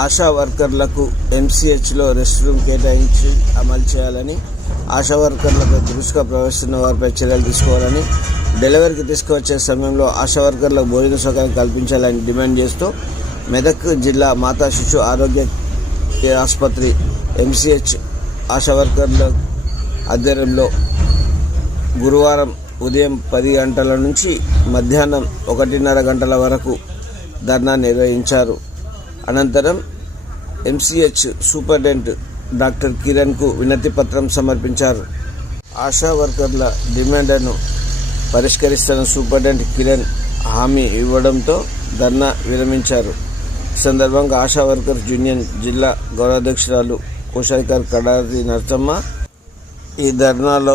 ఆశా వర్కర్లకు ఎంసీహెచ్లో rest room కేటాయించి అమలు చేయాలని, ఆశా వర్కర్లకు దురుసుగా ప్రవర్తిస్తున్న వారిపై చర్యలు తీసుకోవాలని, డెలివరీకి తీసుకువచ్చే సమయంలో ఆశా వర్కర్లకు భోజన సౌకర్యం కల్పించాలని డిమాండ్ చేస్తూ మెదక్ జిల్లా మాతా శిశు ఆరోగ్య ఆసుపత్రి ఎంసీహెచ్ ఆశా వర్కర్ల ఆధ్వర్యంలో గురువారం ఉదయం 10 గంటల నుంచి మధ్యాహ్నం 1:30 గంటల వరకు ధర్నా నిర్వహించారు. అనంతరం ఎంసీహెచ్ సూపరింటెండెంట్ డాక్టర్ కిరణ్కు వినతి పత్రం సమర్పించారు. ఆశా వర్కర్ల డిమాండ్లను పరిష్కరిస్తున్న సూపరింటెండెంట్ కిరణ్ హామీ ఇవ్వడంతో ధర్నా విరమించారు. ఈ సందర్భంగా ఆశా వర్కర్స్ యూనియన్ జిల్లా గౌరవాధ్యక్షురాలు కోశాధికారి కడారి నరసమ్మ, ఈ ధర్నాలో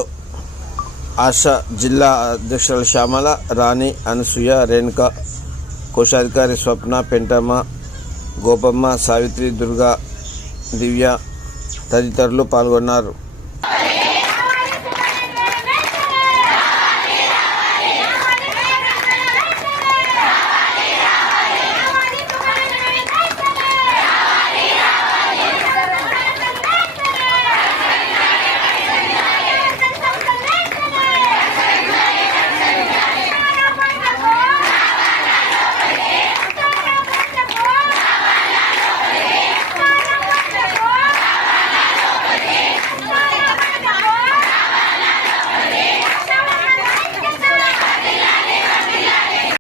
ఆశా జిల్లా అధ్యక్షురాలు శ్యామల, రాణి, అనసూయ, రేణుక, కోశాధికారి స్వప్న, పెంటమ్మ, గోపమ్మ, సావిత్రి, దుర్గా, దివ్య తదితరులు పాల్గొన్నారు.